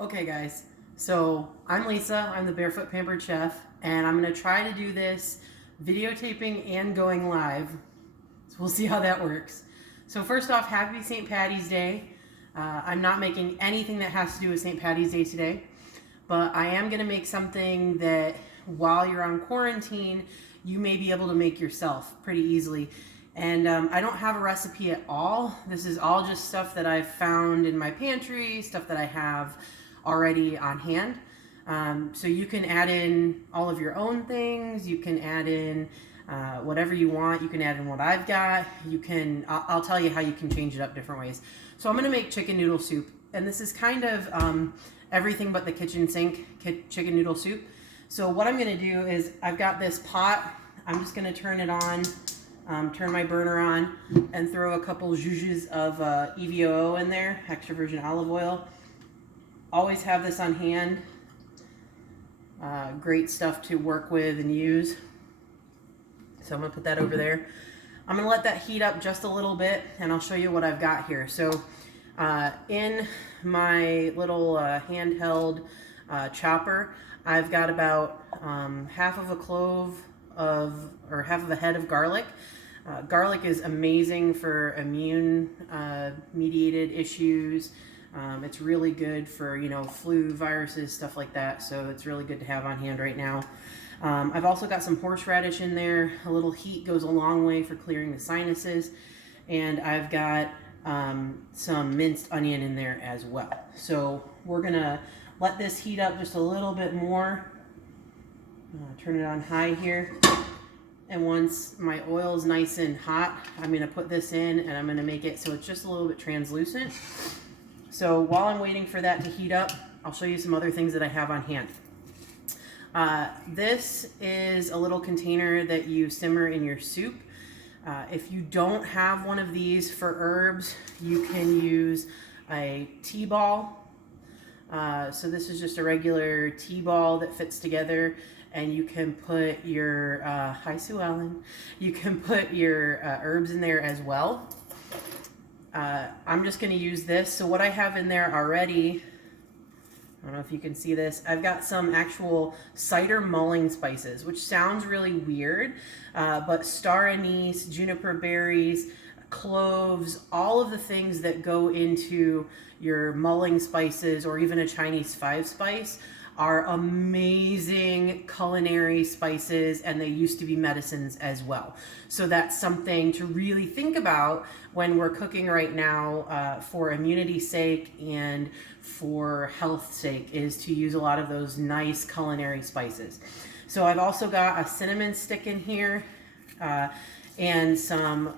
Okay guys, so I'm Lisa, I'm the Barefoot Pampered Chef, and I'm going to try to do this videotaping and going live, so we'll see how that works. So first off, happy St. Patty's Day. I'm not making anything that has to do with St. Patty's Day today, but I am going to make something that while you're on quarantine, you may be able to make yourself pretty easily. And I don't have a recipe at all. This is all just stuff that I've found in my pantry, stuff that I have already on hand. So you can add in all of your own things. You can add in whatever you want. You can add in what I've got. I'll tell you how you can change it up different ways. So I'm going to make chicken noodle soup. And this is kind of everything but the kitchen sink chicken noodle soup. So what I'm going to do is I've got this pot. I'm just going to turn it on. Turn my burner on and throw a couple zhuzhes of EVOO in there, extra virgin olive oil. Always have this on hand. Great stuff to work with and use. So I'm going to put that over there. I'm going to let that heat up just a little bit and I'll show you what I've got here. So in my little handheld chopper, I've got about half of a clove or half of a head of garlic. Garlic is amazing for immune mediated issues. It's really good for, flu, viruses, stuff like that. So it's really good to have on hand right now. I've also got some horseradish in there. A little heat goes a long way for clearing the sinuses. And I've got some minced onion in there as well. So we're going to let this heat up just a little bit more. Turn it on high here. And once my oil is nice and hot, I'm going to put this in and I'm going to make it so it's just a little bit translucent. So while I'm waiting for that to heat up, I'll show you some other things that I have on hand. This is a little container that you simmer in your soup. If you don't have one of these for herbs, you can use a tea ball. So this is just a regular tea ball that fits together. And you can put your, hi Sue Ellen, you can put your herbs in there as well. I'm just going to use this. So what I have in there already, I don't know if you can see this, I've got some actual cider mulling spices, which sounds really weird, but star anise, juniper berries, cloves, all of the things that go into your mulling spices or even a Chinese 5-spice are amazing culinary spices, and they used to be medicines as well. So that's something to really think about when we're cooking right now for immunity's sake and for health's sake, is to use a lot of those nice culinary spices. So I've also got a cinnamon stick in here and some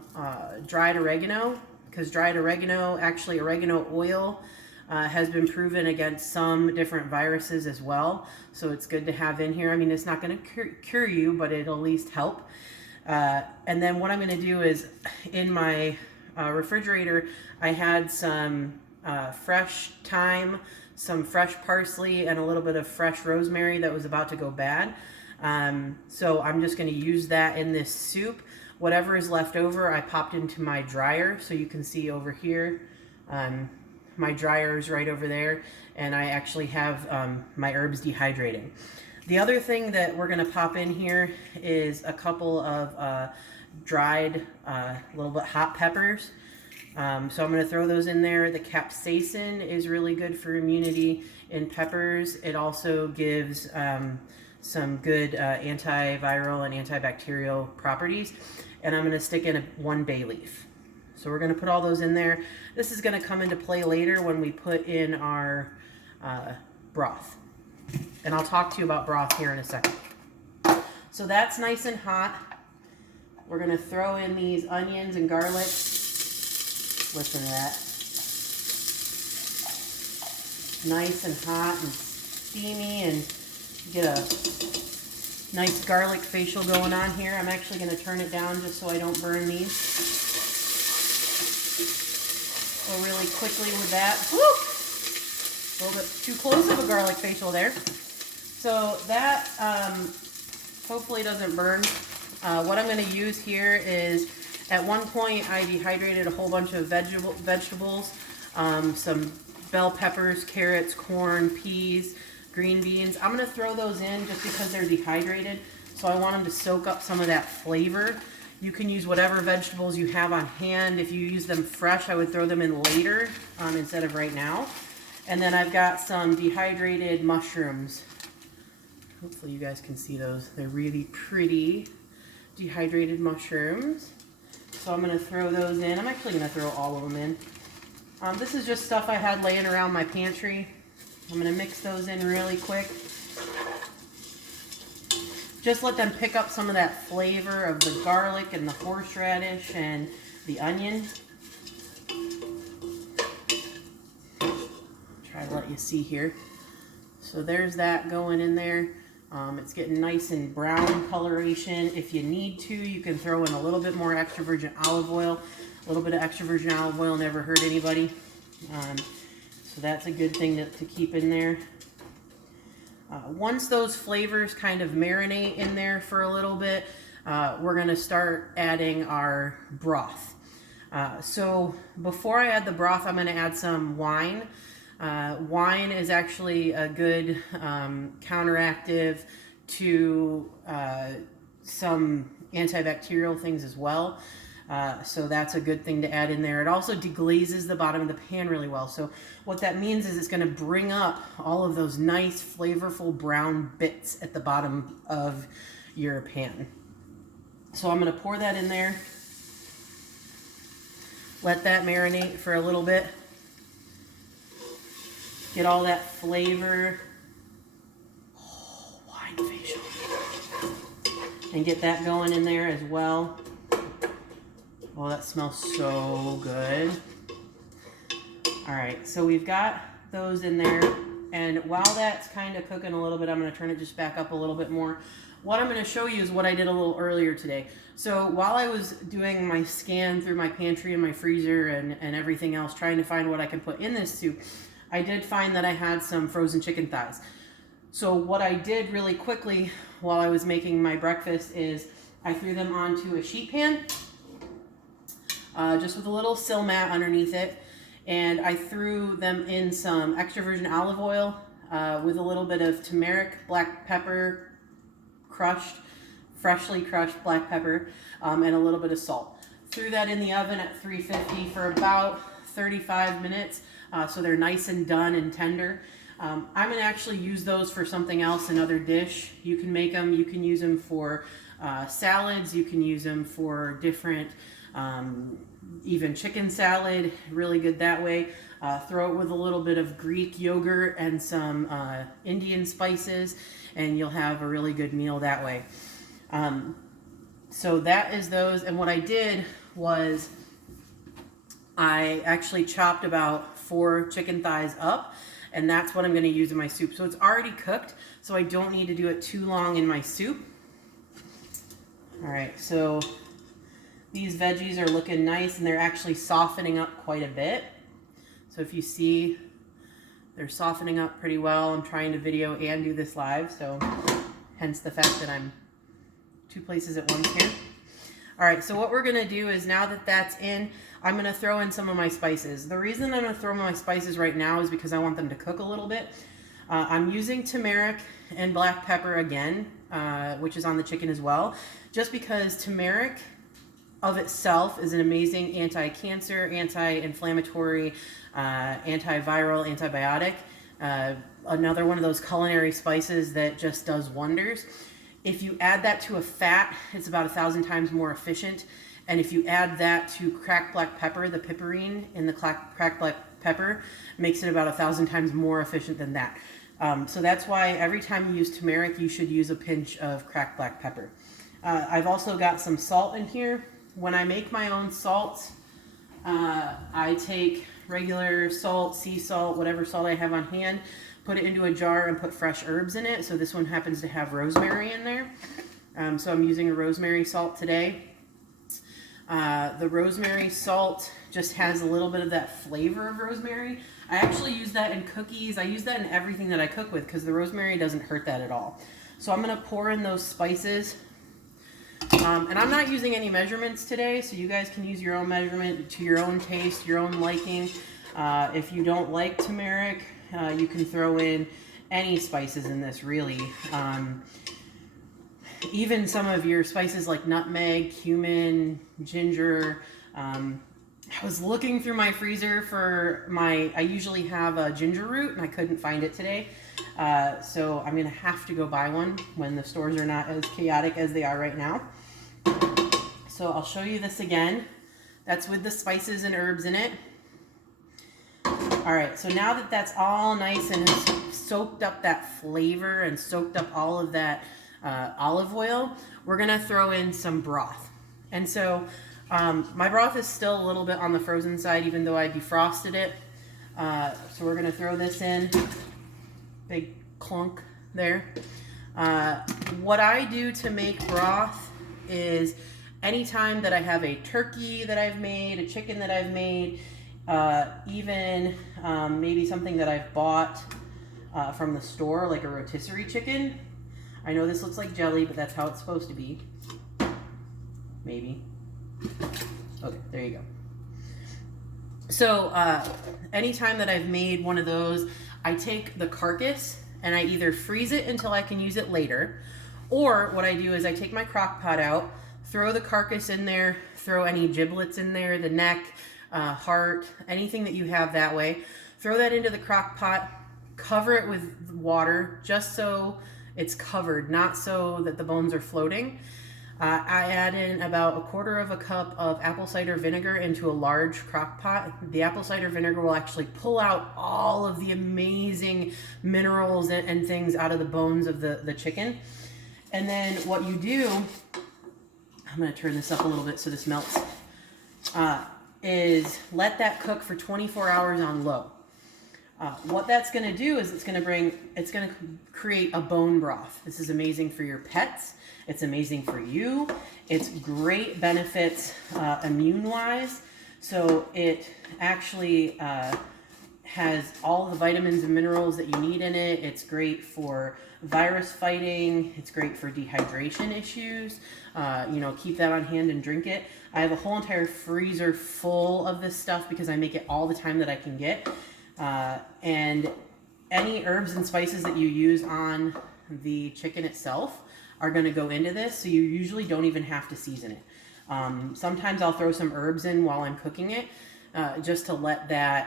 dried oregano, because dried oregano, actually oregano oil, has been proven against some different viruses as well. So it's good to have in here. I mean, it's not going to cure you, but it'll at least help. And then what I'm going to do is in my refrigerator, I had some fresh thyme, some fresh parsley, and a little bit of fresh rosemary that was about to go bad. So I'm just going to use that in this soup. Whatever is left over, I popped into my dryer. So you can see over here, my dryer is right over there, and I actually have my herbs dehydrating. The other thing that we're going to pop in here is a couple of dried, little bit hot peppers. So I'm going to throw those in there. The capsaicin is really good for immunity in peppers. It also gives some good antiviral and antibacterial properties. And I'm going to stick in one bay leaf. So we're going to put all those in there. This is going to come into play later when we put in our broth. And I'll talk to you about broth here in a second. So that's nice and hot. We're going to throw in these onions and garlic. Listen to that. Nice and hot and steamy, and get a nice garlic facial going on here. I'm actually going to turn it down just so I don't burn these. Go really quickly with that. Woo! A little bit too close of a garlic facial there. So that hopefully doesn't burn. What I'm going to use here is, at one point I dehydrated a whole bunch of vegetables, some bell peppers, carrots, corn, peas, green beans. I'm going to throw those in just because they're dehydrated, so I want them to soak up some of that flavor. You can use whatever vegetables you have on hand. If you use them fresh, I would throw them in later instead of right now. And then I've got some dehydrated mushrooms. Hopefully you guys can see those. They're really pretty dehydrated mushrooms. So I'm going to throw those in. I'm actually going to throw all of them in. This is just stuff I had laying around my pantry. I'm going to mix those in really quick. Just let them pick up some of that flavor of the garlic and the horseradish and the onion. Try to let you see here. So there's that going in there. It's getting nice and brown coloration. If you need to, you can throw in a little bit more extra virgin olive oil. A little bit of extra virgin olive oil never hurt anybody. So that's a good thing to keep in there. Once those flavors kind of marinate in there for a little bit, we're going to start adding our broth. So before I add the broth, I'm going to add some wine. Wine is actually a good counteractive to some antibacterial things as well. So that's a good thing to add in there. It also deglazes the bottom of the pan really well. So what that means is it's going to bring up all of those nice flavorful brown bits at the bottom of your pan. So I'm going to pour that in there. Let that marinate for a little bit. Get all that flavor. Oh, wine facial. And get that going in there as well. Oh, that smells so good. All right, so we've got those in there. And while that's kind of cooking a little bit, I'm going to turn it just back up a little bit more. What I'm going to show you is what I did a little earlier today. So while I was doing my scan through my pantry and my freezer and everything else, trying to find what I can put in this soup, I did find that I had some frozen chicken thighs. So what I did really quickly while I was making my breakfast is I threw them onto a sheet pan, just with a little sill mat underneath it. And I threw them in some extra virgin olive oil with a little bit of turmeric, black pepper, freshly crushed black pepper, and a little bit of salt. Threw that in the oven at 350 for about 35 minutes, so they're nice and done and tender. I'm going to actually use those for something else, another dish. You can make them, you can use them for salads, you can use them for different, even chicken salad, really good that way. Throw it with a little bit of Greek yogurt and some Indian spices, and you'll have a really good meal that way. So that is those, and what I did was I actually chopped about 4 chicken thighs up, and that's what I'm going to use in my soup. So it's already cooked, so I don't need to do it too long in my soup. All right, so these veggies are looking nice, and they're actually softening up quite a bit. So if you see, they're softening up pretty well. I'm trying to video and do this live, so hence the fact that I'm 2 places at once here. All right, so what we're going to do is now that that's in, I'm going to throw in some of my spices. The reason I'm going to throw in my spices right now is because I want them to cook a little bit. I'm using turmeric and black pepper again, which is on the chicken as well, just because turmeric of itself is an amazing anti-cancer, anti-inflammatory, antiviral, antibiotic. Another one of those culinary spices that just does wonders. If you add that to a fat, it's about 1,000 times more efficient. And if you add that to cracked black pepper, the piperine in the cracked black pepper makes it about 1,000 times more efficient than that. So that's why every time you use turmeric, you should use a pinch of cracked black pepper. I've also got some salt in here. When I make my own salt, I take regular salt, sea salt, whatever salt I have on hand, put it into a jar and put fresh herbs in it. So this one happens to have rosemary in there. So I'm using a rosemary salt today. The rosemary salt just has a little bit of that flavor of rosemary. I actually use that in cookies. I use that in everything that I cook with because the rosemary doesn't hurt that at all. So I'm going to pour in those spices. And I'm not using any measurements today, so you guys can use your own measurement to your own taste, your own liking. If you don't like turmeric, you can throw in any spices in this, really. Even some of your spices like nutmeg, cumin, ginger. I was looking through my freezer for I usually have a ginger root and I couldn't find it today. So I'm going to have to go buy one when the stores are not as chaotic as they are right now. So I'll show you this again. That's with the spices and herbs in it. All right, so now that that's all nice and has soaked up that flavor and soaked up all of that olive oil, we're gonna throw in some broth. And so my broth is still a little bit on the frozen side, even though I defrosted it. So we're gonna throw this in, big clunk there. What I do to make broth is anytime that I have a turkey that I've made, a chicken that I've made, even maybe something that I've bought from the store, like a rotisserie chicken. I know this looks like jelly, but that's how it's supposed to be. Maybe. Okay, there you go. So anytime that I've made one of those, I take the carcass and I either freeze it until I can use it later, or what I do is I take my crock pot out, throw the carcass in there, throw any giblets in there, the neck, heart, anything that you have that way. Throw that into the crock pot, cover it with water just so it's covered, not so that the bones are floating. I add in about 1/4 cup of apple cider vinegar into a large crock pot. The apple cider vinegar will actually pull out all of the amazing minerals and things out of the bones of the chicken. And then what you do, I'm going to turn this up a little bit so this melts, is let that cook for 24 hours on low. What that's going to do is it's going to create a bone broth. This is amazing for your pets. It's amazing for you. It's great benefits immune-wise. So it actually has all the vitamins and minerals that you need in it. It's great for virus fighting. It's great for dehydration issues. Keep that on hand and drink it. I have a whole entire freezer full of this stuff because I make it all the time that I can get. And any herbs and spices that you use on the chicken itself are going to go into this, so you usually don't even have to season it. Sometimes I'll throw some herbs in while I'm cooking it, just to let the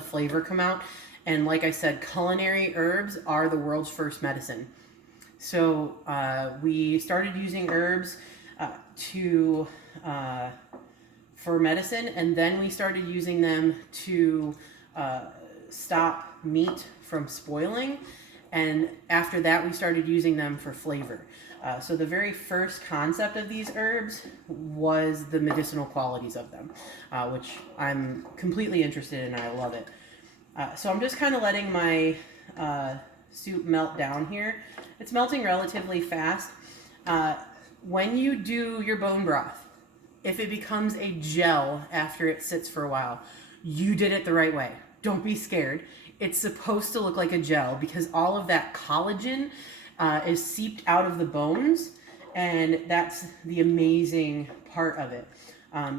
flavor come out. And like I said, culinary herbs are the world's first medicine. So we started using herbs for medicine, and then we started using them to stop meat from spoiling, and after that we started using them for flavor. So the very first concept of these herbs was the medicinal qualities of them, which I'm completely interested in and I love it. So I'm just kind of letting my soup melt down here. It's melting relatively fast. When you do your bone broth, if it becomes a gel after it sits for a while, you did it the right way. Don't be scared. It's supposed to look like a gel because all of that collagen is seeped out of the bones, and that's the amazing part of it.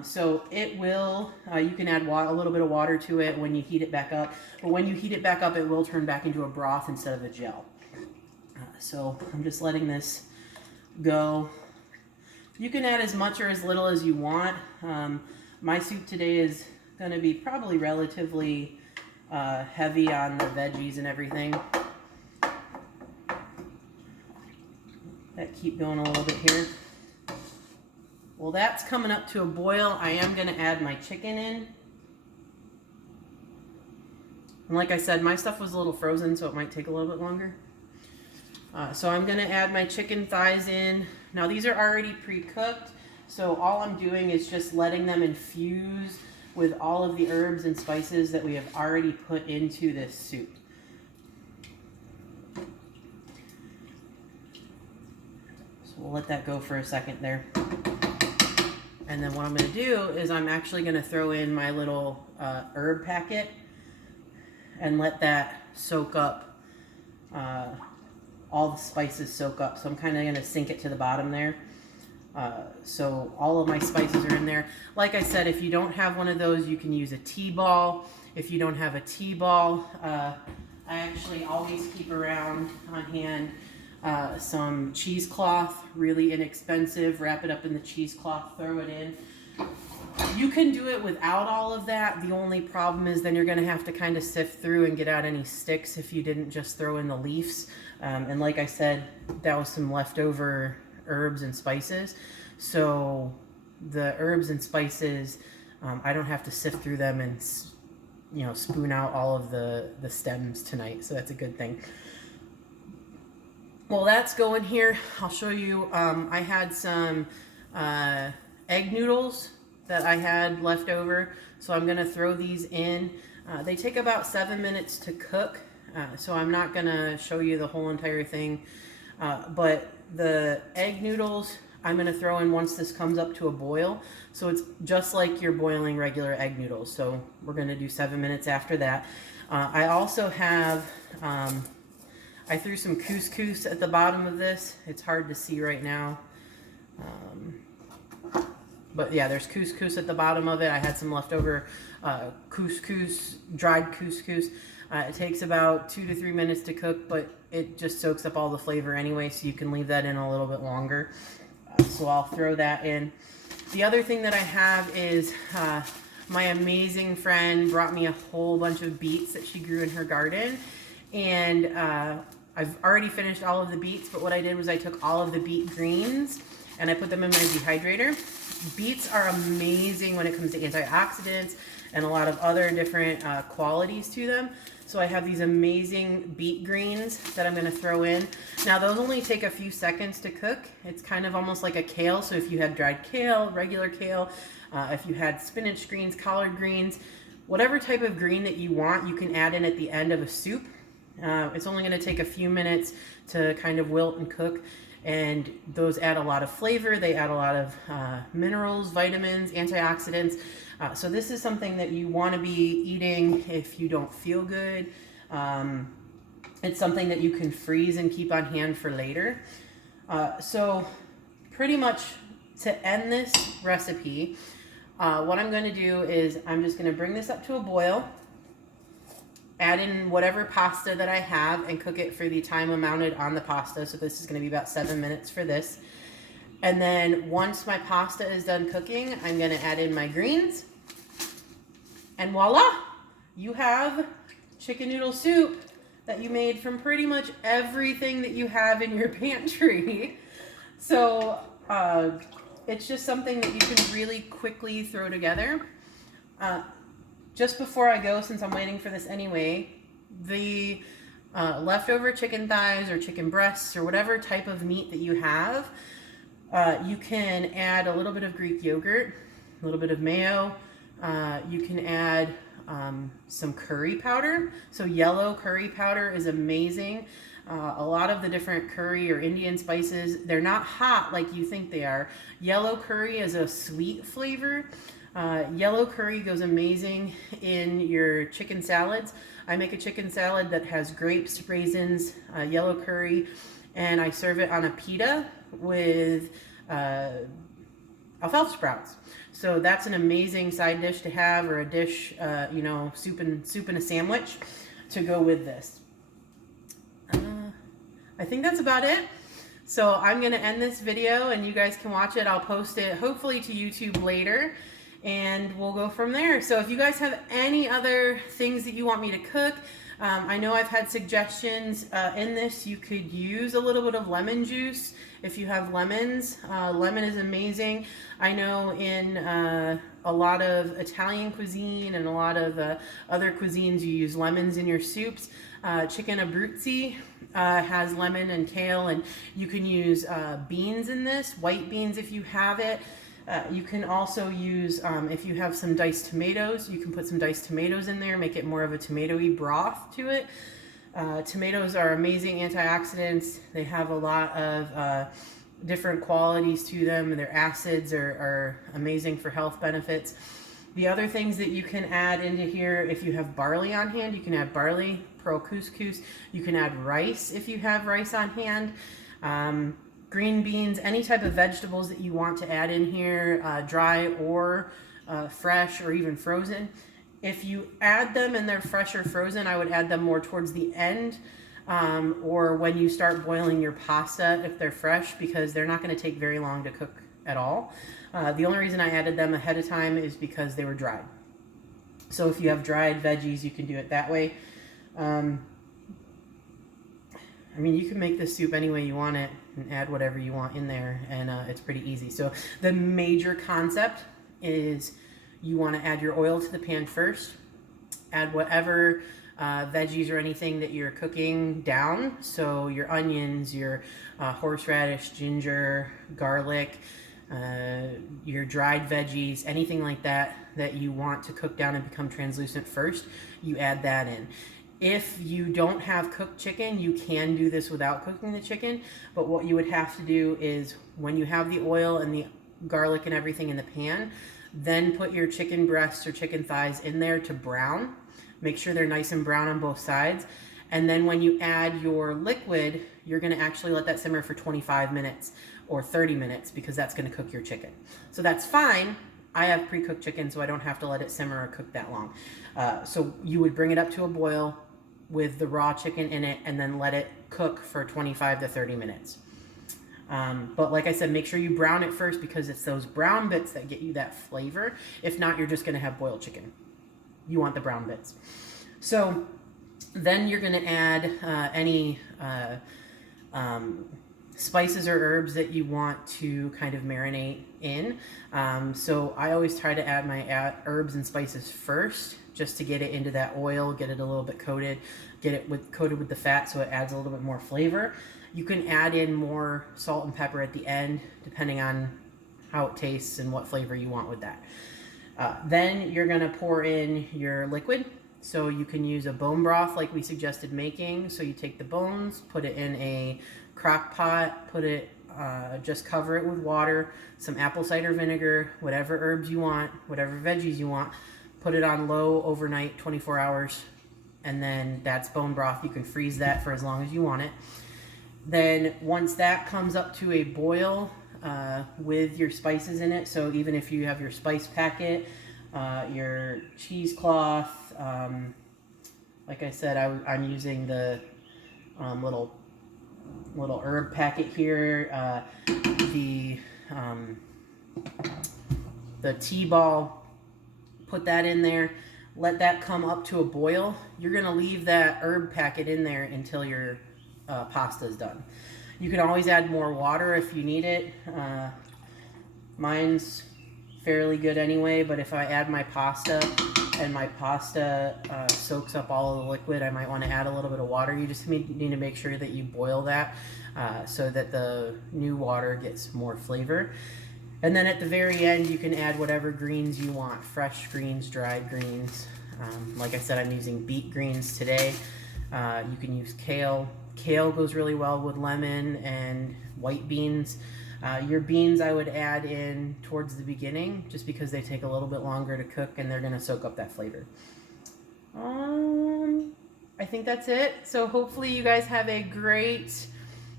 So it will, you can add a little bit of water to it when you heat it back up, but when you heat it back up, it will turn back into a broth instead of a gel. So I'm just letting this go. You can add as much or as little as you want. My soup today is going to be probably relatively heavy on the veggies and everything. Keep going a little bit here. Well, that's coming up to a boil. I am going to add my chicken in. And like I said, my stuff was a little frozen, so it might take a little bit longer. So I'm going to add my chicken thighs in. Now these are already pre-cooked, so all I'm doing is just letting them infuse with all of the herbs and spices that we have already put into this soup. So we'll let that go for a second there. And then what I'm going to do is I'm actually going to throw in my little herb packet and let that soak up, all the spices soak up. So I'm kind of going to sink it to the bottom there. So all of my spices are in there. Like I said, if you don't have one of those, you can use a tea ball. If you don't have a tea ball, I actually always keep around on hand some cheesecloth, really inexpensive. Wrap it up in the cheesecloth, throw it in. You can do it without all of that. The only problem is then you're going to have to kind of sift through and get out any sticks if you didn't just throw in the leaves. And like I said, that was some leftover herbs and spices. So the herbs and spices, I don't have to sift through them and, you know, spoon out all of the stems tonight. So that's a good thing. Well, that's going here. I'll show you. I had some egg noodles that I had left over, so I'm going to throw these in. They take about 7 minutes to cook, so I'm not going to show you the whole entire thing, but the egg noodles I'm going to throw in once this comes up to a boil, so it's just like you're boiling regular egg noodles. So we're going to do 7 minutes after that. I also have I threw some couscous at the bottom of this. It's hard to see right now. But yeah, there's couscous at the bottom of it. I had some leftover couscous, dried couscous. It takes about 2 to 3 minutes to cook, but it just soaks up all the flavor anyway, so you can leave that in a little bit longer. So I'll throw that in. The other thing that I have is my amazing friend brought me a whole bunch of beets that she grew in her garden. And I've already finished all of the beets, but what I did was I took all of the beet greens and I put them in my dehydrator. Beets are amazing when it comes to antioxidants and a lot of other different qualities to them. So I have these amazing beet greens that I'm going to throw in. Now those only take a few seconds to cook. It's kind of almost like a kale. So if you had dried kale, regular kale, if you had spinach greens, collard greens, whatever type of green that you want, you can add in at the end of a soup. It's only going to take a few minutes to kind of wilt and cook. And those add a lot of flavor. They add a lot of minerals, vitamins, antioxidants. So this is something that you want to be eating if you don't feel good. It's something that you can freeze and keep on hand for later. So pretty much to end this recipe, what I'm going to do is I'm just going to bring this up to a boil, add in whatever pasta that I have, and cook it for the time amounted on the pasta. So this is going to be about 7 minutes for this. And then once my pasta is done cooking, I'm going to add in my greens. And voila! You have chicken noodle soup that you made from pretty much everything that you have in your pantry. So it's just something that you can really quickly throw together. Just before I go, since I'm waiting for this anyway, the leftover chicken thighs or chicken breasts or whatever type of meat that you have, you can add a little bit of Greek yogurt, a little bit of mayo. You can add some curry powder. So yellow curry powder is amazing. A lot of the different curry or Indian spices, they're not hot like you think they are. Yellow curry is a sweet flavor. Yellow curry goes amazing in your chicken salads. I make a chicken salad that has grapes, raisins, yellow curry, and I serve it on a pita with alfalfa sprouts. So that's an amazing side dish to have, or a dish, you know, soup and a sandwich to go with this. I think that's about it. So I'm going to end this video and you guys can watch it. I'll post it hopefully to YouTube later, and we'll go from there. So if you guys have any other things that you want me to cook, I know I've had suggestions in this. You could use a little bit of lemon juice if you have lemons. Lemon is amazing. I know in a lot of Italian cuisine and a lot of other cuisines, you use lemons in your soups. Chicken Abruzzi has lemon and kale, and you can use beans in this, white beans if you have it. You can also use, if you have some diced tomatoes, you can put some diced tomatoes in there, make it more of a tomatoey broth to it. Tomatoes are amazing antioxidants. They have a lot of different qualities to them, and their acids are amazing for health benefits. The other things that you can add into here, if you have barley on hand, you can add barley, pearl couscous. You can add rice if you have rice on hand. green beans, any type of vegetables that you want to add in here, dry or fresh or even frozen. If you add them and they're fresh or frozen, I would add them more towards the end or when you start boiling your pasta if they're fresh, because they're not going to take very long to cook at all. The only reason I added them ahead of time is because they were dried. So if you have dried veggies, you can do it that way. I mean, you can make this soup any way you want it and add whatever you want in there, and it's pretty easy. So the major concept is you want to add your oil to the pan first, add whatever veggies or anything that you're cooking down. So your onions, your horseradish, ginger, garlic, your dried veggies, anything like that that you want to cook down and become translucent first, you add that in. If you don't have cooked chicken, you can do this without cooking the chicken, but what you would have to do is when you have the oil and the garlic and everything in the pan, then put your chicken breasts or chicken thighs in there to brown. Make sure they're nice and brown on both sides. And then when you add your liquid, you're going to actually let that simmer for 25 minutes or 30 minutes because that's going to cook your chicken. So that's fine. I have pre-cooked chicken, so I don't have to let it simmer or cook that long. So you would bring it up to a boil with the raw chicken in it and then let it cook for 25 to 30 minutes. But like I said, make sure you brown it first because it's those brown bits that get you that flavor. If not, you're just going to have boiled chicken. You want the brown bits. So then you're going to add any spices or herbs that you want to kind of marinate in. So I always try to add my herbs and spices first just to get it into that oil, get it a little bit coated, get it coated with the fat so it adds a little bit more flavor. You can add in more salt and pepper at the end, depending on how it tastes and what flavor you want with that. Then you're gonna pour in your liquid. So you can use a bone broth like we suggested making. So you take the bones, put it in a crock pot, just cover it with water, some apple cider vinegar, whatever herbs you want, whatever veggies you want, put it on low overnight, 24 hours, and then that's bone broth. You can freeze that for as long as you want it. Then once that comes up to a boil with your spices in it, so even if you have your spice packet, your cheesecloth, like I said, I'm using the little herb packet here, the tea ball, put that in there, let that come up to a boil. You're gonna leave that herb packet in there until your pasta is done. You can always add more water if you need it. Mine's fairly good anyway, but if I add my pasta and my pasta soaks up all of the liquid, I might want to add a little bit of water. You just need to make sure that you boil that so that the new water gets more flavor. And then at the very end, you can add whatever greens you want, fresh greens, dried greens. Like I said, I'm using beet greens today. You can use kale. Kale goes really well with lemon and white beans. Your beans I would add in towards the beginning just because they take a little bit longer to cook and they're going to soak up that flavor. I think that's it. So hopefully you guys have a great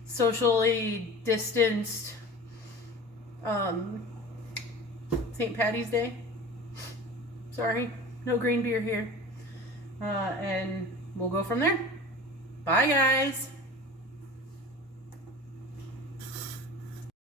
socially distanced St. Patty's Day. Sorry, no green beer here. And we'll go from there. Bye, guys.